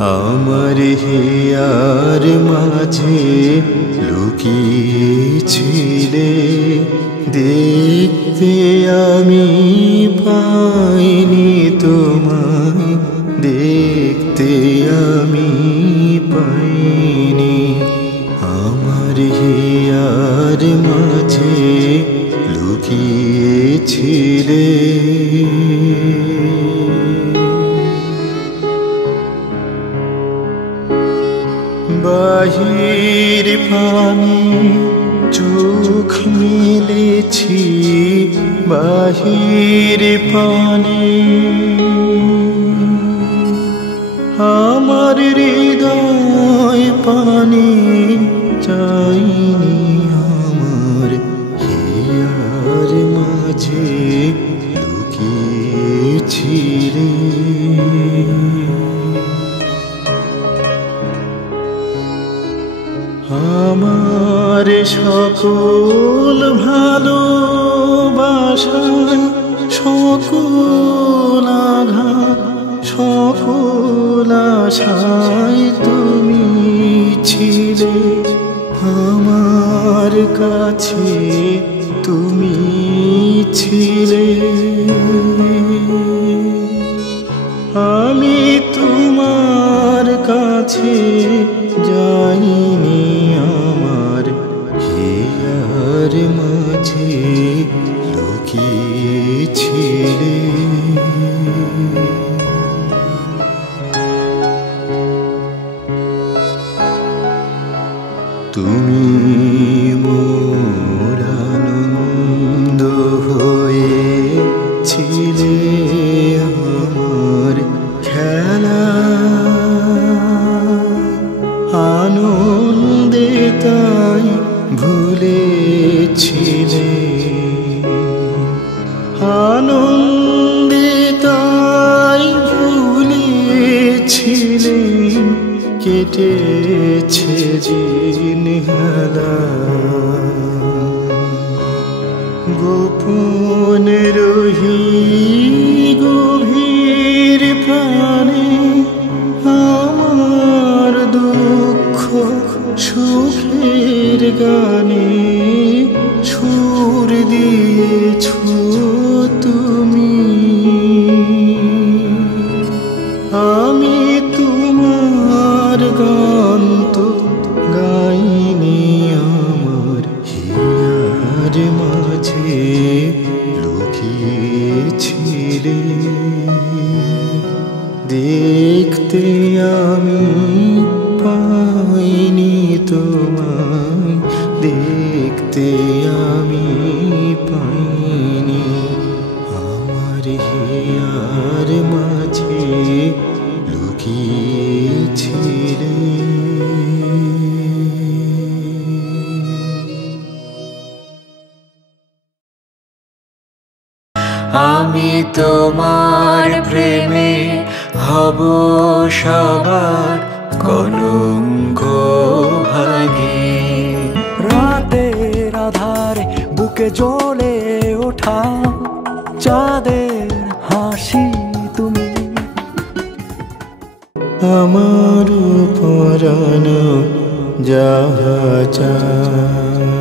আমার হিয়ার মাঝে লুকিয়েছিলে, দেখতে আমি পাইনি তোমায়, দেখতে আমি পাইনি। আমার হিয়ার মাঝে লুকিয়েছিলে। বাহির পানে চোখ মেলেছি, বাহির পানে আমার হৃদয় পানে চাইনি। আমার হিয়ার মাঝে লুকিয়েছিলে। আমার সকল ভালোবাসা, সকল আঘাত, সকল আশায় তুমি ছিলে। আমার কাছে তুমি ছিলে। আমি তোমার কাছে যাইনি। আমার হিয়ার মাঝে লুকিয়েছিলে। তুমি মোর আনন্দ হয়েছিলে, আমার খেলা আনন্দে তাই ভুলেছিলে, আনন্দে তাই ভুলেছিলে। কেটেছে দিন হেলা, গোপন রহি গভীর প্রাণে আমার দুঃখ সুখের গানে সুর দিয়েছ তুমি। আমি তোমার গান তো গাইনি। আমার হিয়ার মাঝে লুকিয়েছিলে, দেখতে আমি পাইনি তোমায়, দেখতে আমি পাইনি। আমার হিয়ার মাঝে লুকিয়েছিলে। আমি তোমার প্রেমে হব সবার কলঙ্ক ভাগী। রাতের আধারে বুকে জ্বলে ওঠা চাঁদের হাসি তুমি। আমার পরাণ যাহা চায়